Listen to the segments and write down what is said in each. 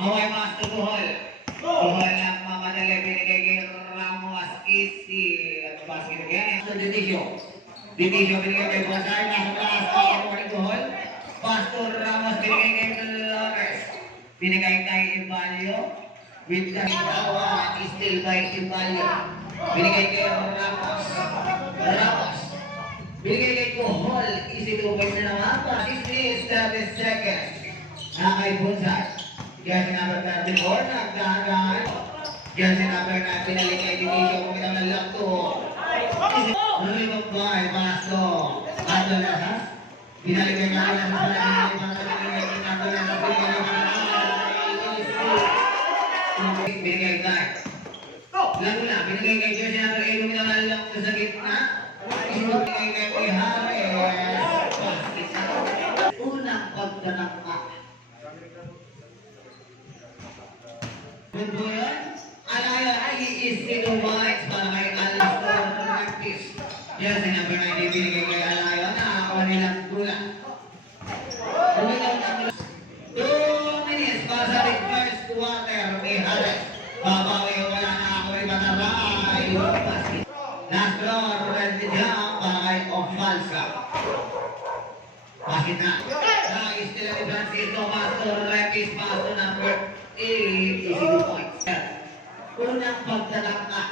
Maway mas tutuhol. Tutuhol na mamadali binigay kay Ramos Easy. At basket again. So, Dionisio. Dionisio binigay kay Bonsai. Nasa taas ko ako rin tutuhol. Pastor Ramos binigay kay Dolores. Binigay kay Ibalio. With the Dawa. Still by Ibalio. Binigay kay Ramos. Ramos. Binigay kay Kohol. Easy 2 points na naman. 60 seconds. Kay Bonsai. Jersey number 34, nagdahan. Jersey number 9, pinalik kay Dionisio. Kumitaw ng lakto. Rumibok by Pasto. Adolas. Pinalik kay Adolas. Pinalik kay Adolas. Binigay kay Lalo na, binigay kay Jersey number 8. Kumitaw ng lakto sa gitna. Binigay kay Harris. Unang pagtatangka. Kemudian, Alaya is in white para kay Alistair Practice. Yes, number 9 binigay kay Alaya na ako nilang gulang. Kumilaw ng 2 minutes para sa first quarter ni Harris. Babawi wala na ako ay mataray. Last floor, red jump para kay Ofalsa. Bakit na? Istila ni Francisco Pastor Repis Pastor number 8 is 2 points. Unang pagtatangka.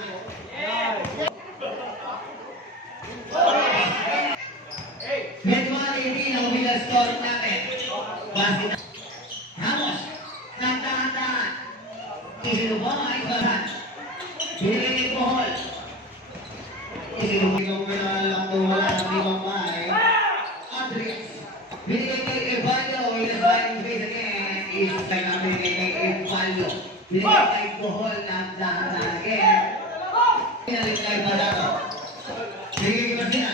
Medwali hindi na umilang score natin. Basket na. Ramos. Nagdahan-dahan. Isinubang ay bahan. Binigay ni Bohol. Isinubang yung lang wala ng limang bahay. Andres. Binigay kay Evalio. Sliding face again. Isay na binigay kay Evalio. Binigay kay Bohol. Nagdahan-dahan again. Binalik kay Balato. Binigay kay Martina.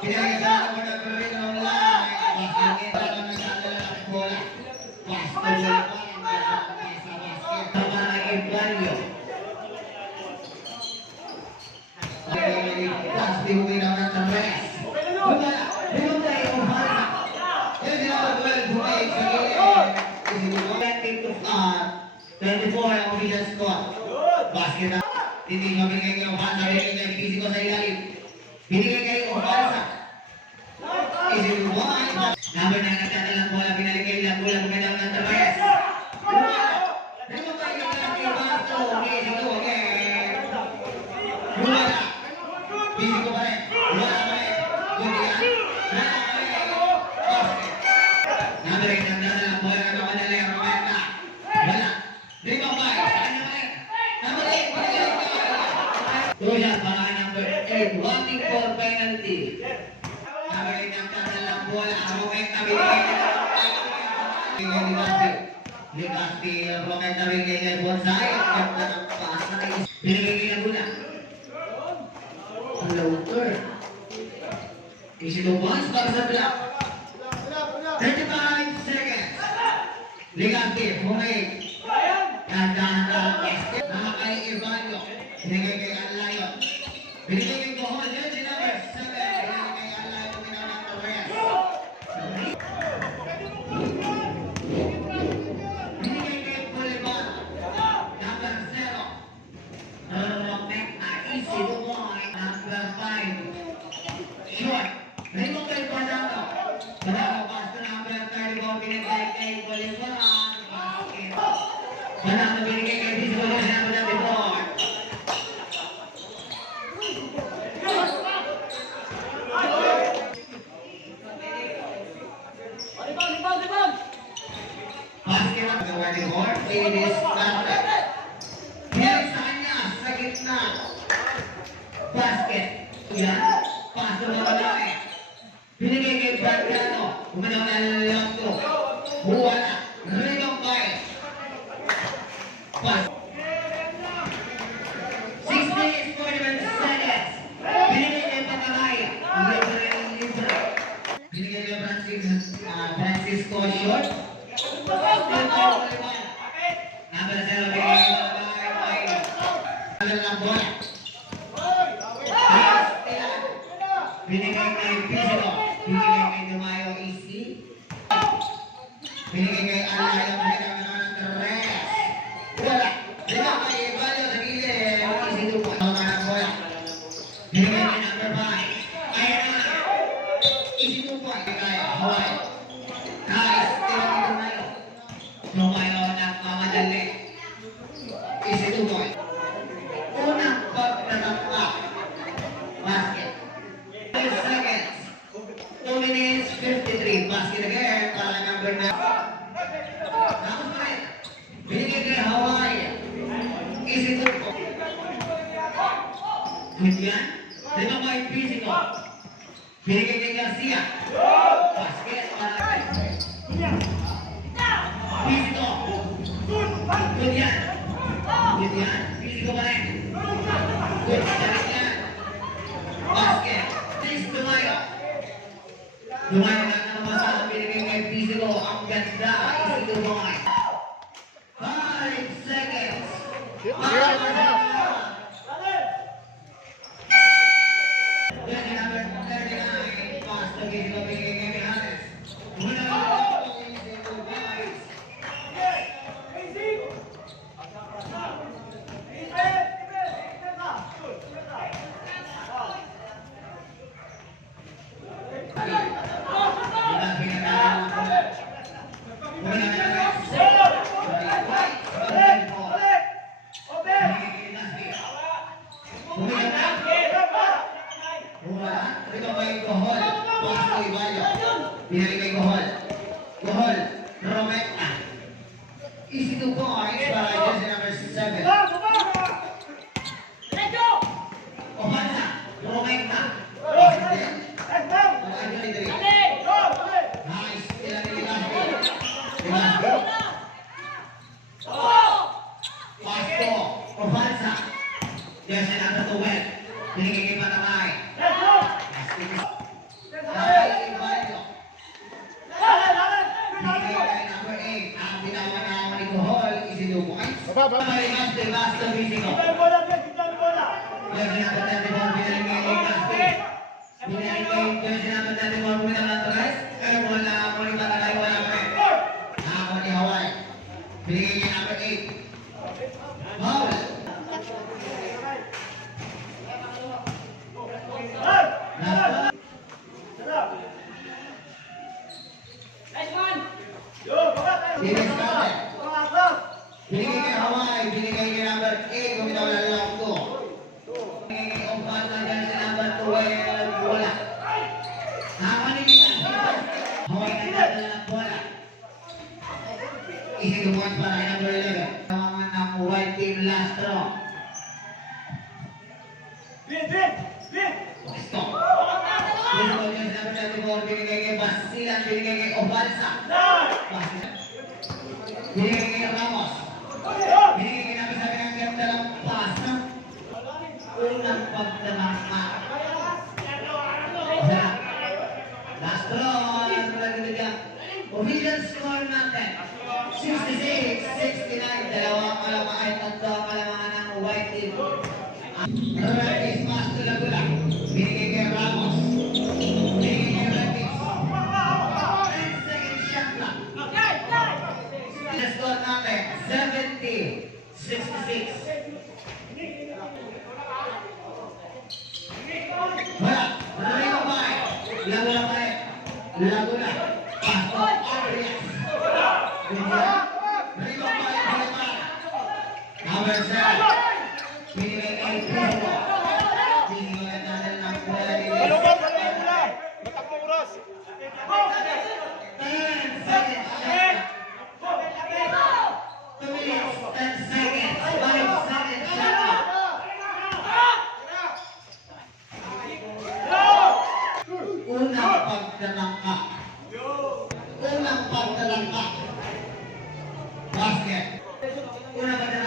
Binigay kay Balato. Binigay kay Balato. Bola. Pastor na para kay Evalio. Pasti huwag na ng Andres. Bumala. Binigay kay Ofalsa. Yan yung mga 12 points. 24 ang official score. Basket na. Hindi mo binigay kay Ofalsa. Binigay kay Fisico sa ilalim. Binigay kay Ofalsa. Isinubuhay. Number 9 nagtatalang bola. Binalik kay Ilang bola. Bumitaw ng Andres. Bumala. Bumala kay Basto. Fisico again. Bumala. Fisico pa rin. Bumala pa rin. Bumala. Number 8 nagtatalang bola. Nagkamadali ang Roberta. Wala. Rebound by. Saan naman? Number 8. Binigay kay Doja para kay number 8. Running for penalty. Number 8 nagtatalang bola. Roberta binigay kay Ligasti. Roberta binigay kay Bonsai. Ganda ng pass na kay binigay kay Laguna. Floater. Isinubans para sa block. 35 seconds. Ligasti. Bumay. Nagdahan-dahan basket. Nakakay Evalio. Binigay kay Alayon. Binigay kay Bohol. Jersey number 7. Binigay kay Alayon. Binigay ng Torres. Binigay kay Bolivar. Number 0. Romecta. Easy to point. Number 5. Short. Binigay kay Banano. Banano pass to number 34. Binigay kay Bolivar. Basket. Banano binigay kay Fisico na number 34. Basket ang gawa ni Hort. It is started. Here sa kanya, sa gitna. Basket. Yan. Paso na malaki. Binigay kay Barcano. Umanaw na lang to. Buwa na. Rebound by. Pass. 6 minutes, 41 seconds. Binigay kay Patamay. Libre. Binigay kay Francisco short. Number 0, binigay kay Patamay. Number ng bola. Binigay kay Fisico. Binigay kay Dumayo Easy. Binigay kay Alayo. Binigay kay Torres. Isitupoy. Kaya, Hawaii. Nice. Tumayo. Tumayo ng mamadali. Isitupoy. Unang pagtatapa. Basket. 5 seconds. 2 minutes, 53. Basket again. Para number 9. Tapos pa rin. Binigay kay Hawaii. Isitupoy. Kemudian, 5 poin physical. Binigay kay Garcia. Basket para physical. Kemudian, physical pa rin. Good, balik yan. Basket. Please, Dumayo. Dumayo na namasa. Binigay kay physical. Ang ganda. Easy to boy. 5 seconds. Binigay Gohol. Gohol. Romecta. Easy to points para jersey number 7. Ohansa. Romecta. Nice. Ilan ni Pasto. Ohansa. Jersey number 12. Binigay kay Patamay. Master Physical. Jersey number 34, binigay kay Caspi. Binigay kay jersey number 34, pinag-authorized. Wala ako ni Patagay, wala pa rin. Ako ni Hawaii. Binigay kay number 8. Foul. Dennis Carter. Binigay kay Hawaii, binigay kay number 8, kung ito wala lang ito. Binigay kay Opan na jersey number 12, wala. Nakamanilitan, Hawaii nagdadala ng bola. Isiguan para number 11. Tawangan ng white team last draw. Stop. Binigay jersey number 34, binigay kay Basilan, binigay kay Obalsa. Basilan. Binigay kay Ramos. Binigay namin sa kanyang ganda ng pasa. Unang pagdamaka. Last draw. Official score natin. 66-69. Dalawang kalamaan. Tatlong kalamaan ng white team. Ratis Pasto Laguna. Binigay kay Ramos. Binigay kay Ratis. 10 seconds shot clock. Score natin. 70-66. Wala. Rico Bay. Laguna pa rin. Laguna. Pasto. Arias. Rico Bay. Number 7. Binigay kay Pedro. Binigay natin ng bola ni Liz. 10 seconds shot. 2 minutes, 10 seconds, 5 seconds shot. Unang pagdalangka. Unang pagdalangka. Basket. Unang pagdalangka.